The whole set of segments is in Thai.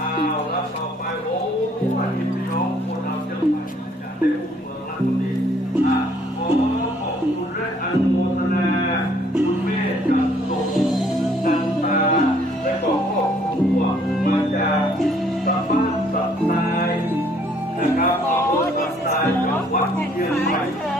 อ้าวแล้วต่อไปโอ้อันนี้พี่น้องคนเราเยอะไปอยากได้ผู้เมืองรักคนดีอะขอขอบคุณและอนุโมทนาคุณแม่จัดส่งนันตา และก็ครอบครัวมาจากสะบ้านสับทรายนะครับอำเภอสับทรายจังหวัดเชียงใหม่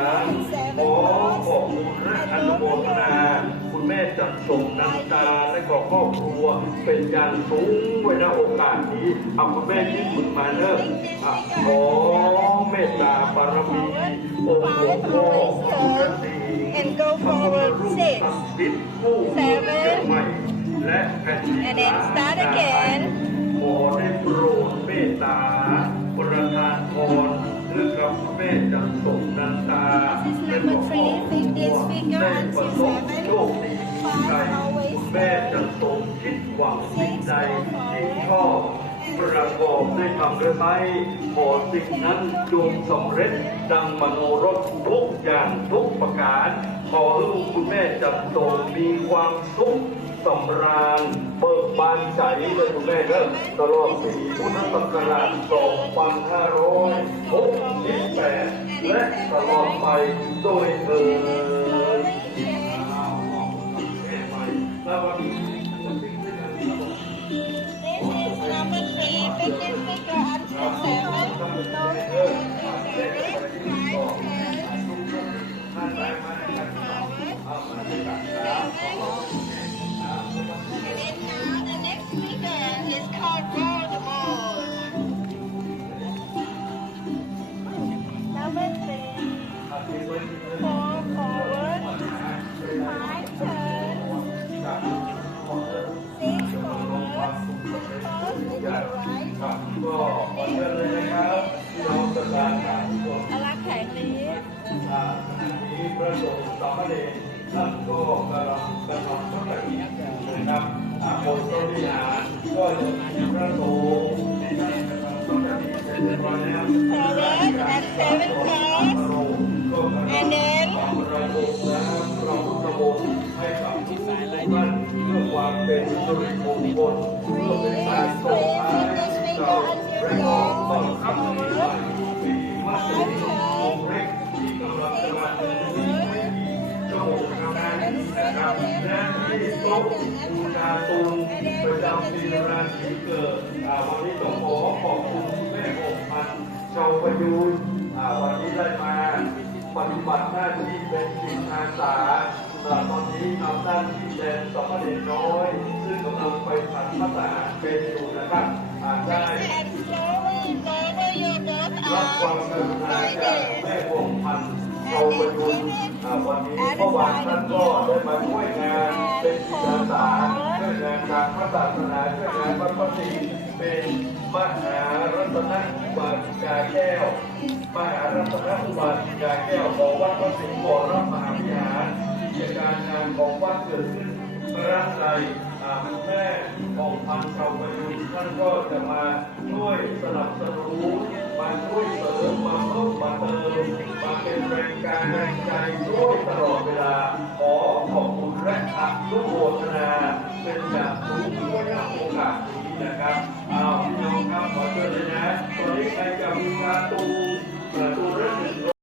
คุณแม่จัดส่งน้ำตาและก็ครอบครัวเป็นอย่างสูงไว้ในโอกาสนี้เอาคุณแม่ยิ้มมือมาเนอะอะขอเมตตาบารมีองค์หลวงพ่อพระสิงห์ and go forward six สิทธิ์ผู้เชียงใหม่และแผ่นดิน and then start again ขอได้โปรดเมตตาประทานพรเพื่อกับแม่จันทรงนันตา This is number three. Pick this figure ได้ประ until สบ หวังสิ่งใดที่ชอบประกอบด้วยคำกระไทยขอสิ่งนั้นจงสำเร็จดังมโนรสทุกอย่างทุกประการขอลูกคุณแม่จันทรงมีความสุขสำราญเบิกบานใจเลยคุณแม่เด้อตลอดปีพุทธศักราช2568และตลอดไปโดยเถิดแล้ววัน ทุกคนอลักแข็งนี้อ่าขณะนี้พระเณรท่านก็กำลังกำลังพระกิจนะครับอ่าคนบริหารก็จะมีพระสงฆ์ที่ท่านกำลังพระกิจเสร็จเรียบร้อยแล้ว มนต์ให้กับทุกท่านเพื่อความเป็นสิริมงคลเพื่อเป็นการส่งท้ายเราและก็ต้อนรับปีใหม่ปีมัสยิดองเล็กที่กำลังจะมาถึงนี้ไม่กี่ชั่วโมงเท่านั้นนะครับและที่โต๊ะบูชาตุงประจำปีราศีเกิดอ่าวันนี้ต้องขอขอบคุณคุณแม่หกพันชาวประยูนวันนี้ได้มาปฏิบัติหน้าที่เป็นจิตอาสา ต่ตอนนี้ทำหน้านที่แทนสมเด็จน้อย ซึ่งกำลังไปผัดพระทหาเป็นอยู่นะครับอาจได้รับความกรุณาจากแม่พงพันธ์เราประยุนอ่วันนี้เมื่อวานท่านก็ได้มาช่วยงานเป็นจิตอาสาช่วยงานทางพระศาสนาช่วยงานพระปฏิเป็นมหารัตนอุบาสิกาแก้วมหารัตนอุบาสิกาแก้วของวัดพระสิงห์วรมหาวิหาร กิจการงานของวัดเกิดขึ้นพระใจคุณแม่ของพันเก่าประยุทธ์ท่านก็จะมาช่วยสนับสนุนมาช่วยเสริมมาเพิ่มมาเติมมาเป็นแรงกายแรงใจด้วยตลอดเวลา ขอขอบคุณและอนุโมทนาเป็นอย่างสูงด้วยนะโอกาสนี้นะครับเอาพี่น้องครับขอเชิญเลยนะตอนนี้ใครจะมีการตู